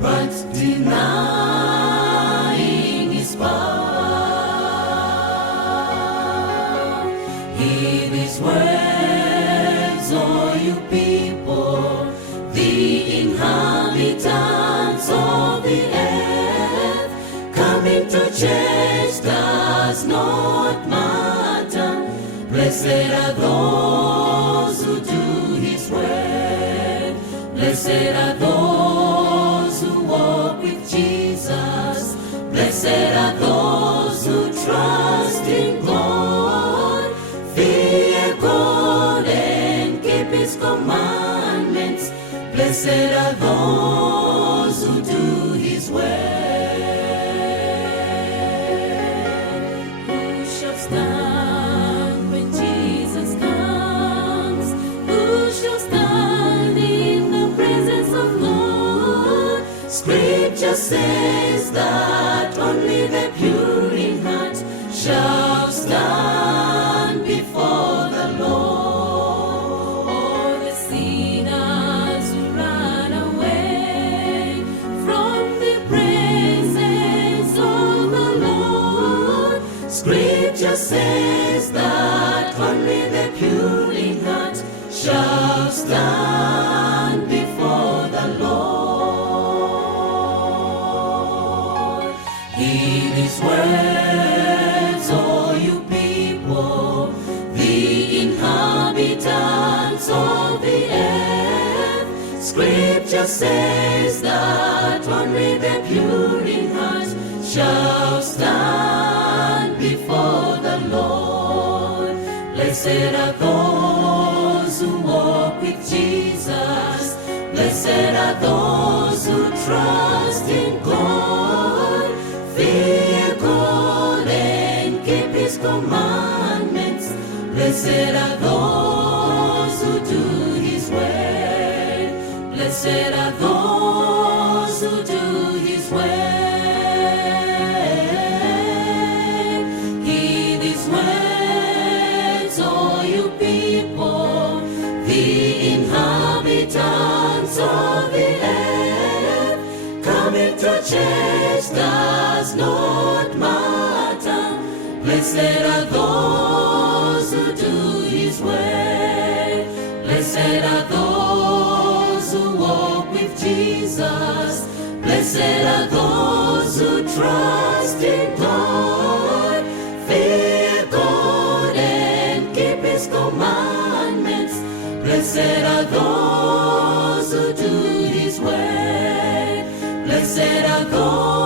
but denying his power. Hear these words, all you people, the inhabitants of the earth. Coming to church does not matter. Blessed are those who do his word. Blessed are those who walk with Jesus. Blessed are those who trust in God. Fear God and keep his commandments. Blessed are those who do his word. Who shall stand when Jesus comes? Who shall stand in the presence of God? Scripture says that only the pure in heart shall stand before the Lord. All the sinners who run away from the presence of the Lord. Scripture says that only the pure in heart shall stand before the Lord. Hear these words, all you people, the inhabitants of the earth. Scripture says that only the pure in heart shall stand before the Lord. Blessed are those who walk with Jesus. Blessed are those who trust in God. Fear God and keep his commandments. Blessed are those who do his word. Blessed are those who do his word. Hear these words, all you people, the inhabitants of the earth. Coming to church does not matter. Blessed are those who do his word. Blessed are those who walk with Jesus. Blessed are those who trust in God. Fear God and keep his commandments. Blessed are those who do his word. Blessed are those